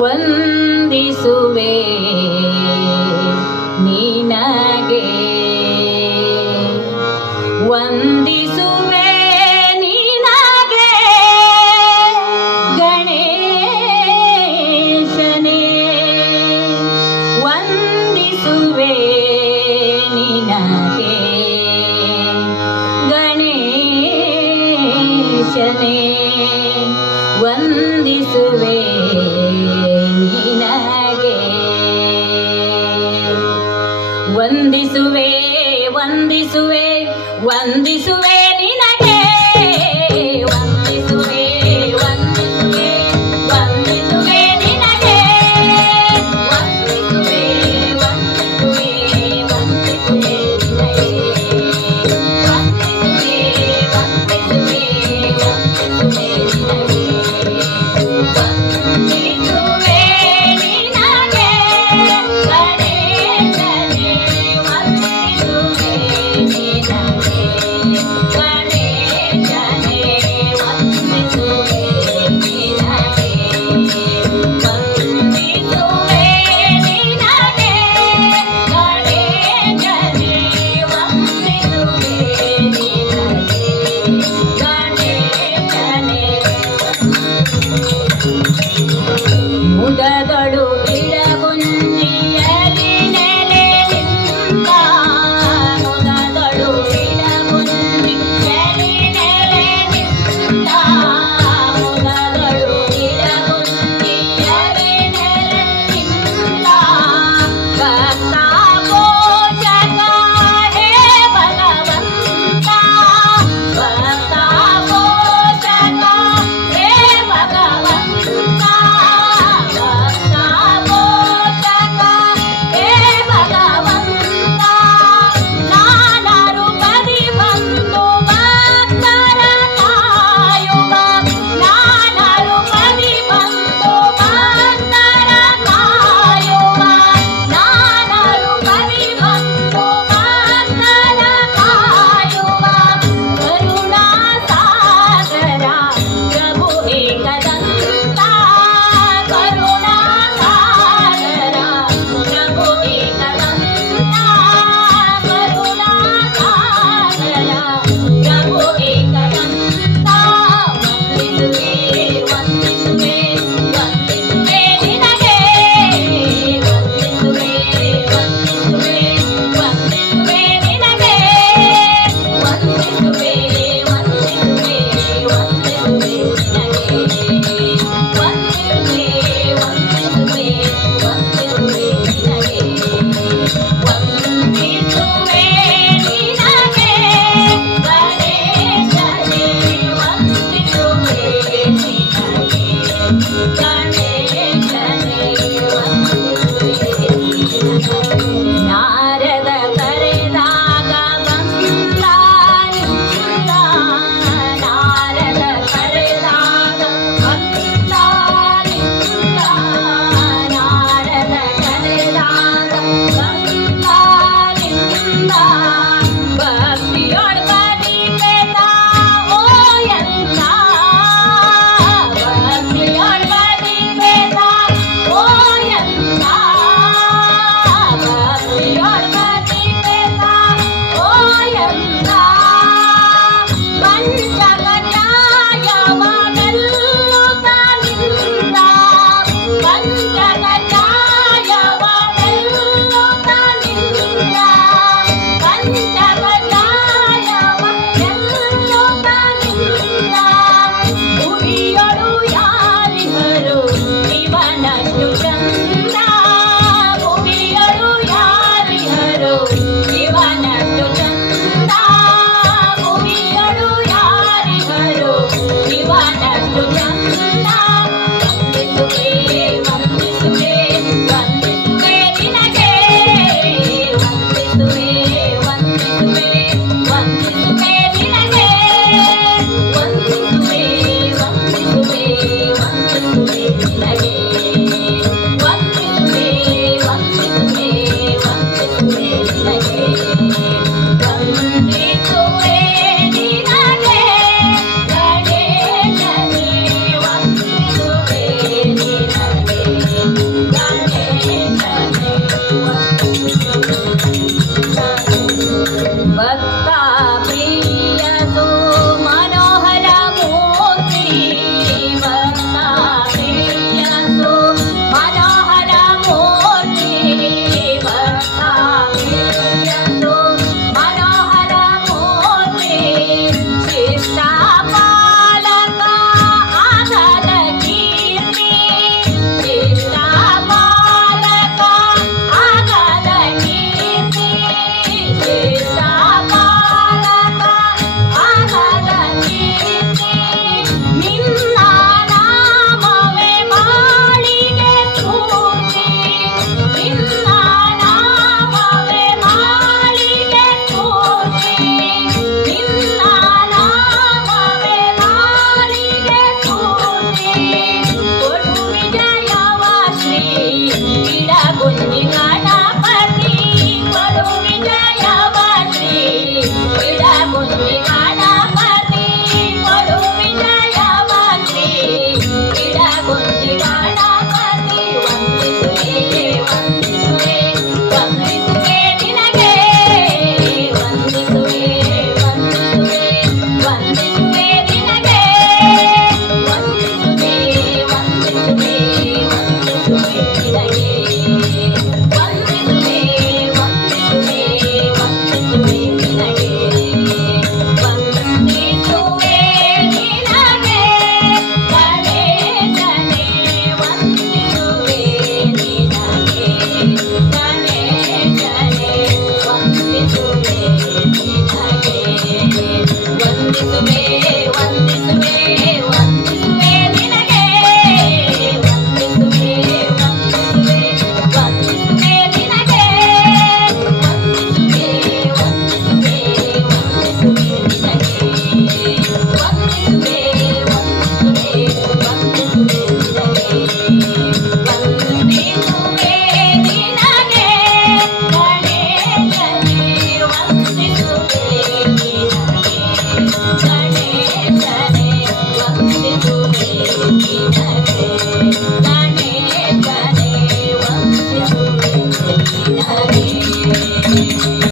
ವಂದಿಸುವೆ ನಿನಗೆ. ವಂದಿಸುವೆ ನಿನಗೆ. ಗಣೇಶನೇ ವಂದಿಸುವೆ ನಿನಗೆ. ಗಣೇಶನೇ. ವಂದಿಸುವೆ ವಂದಿಸುವೆ ನಿನಗೆ. Yeah.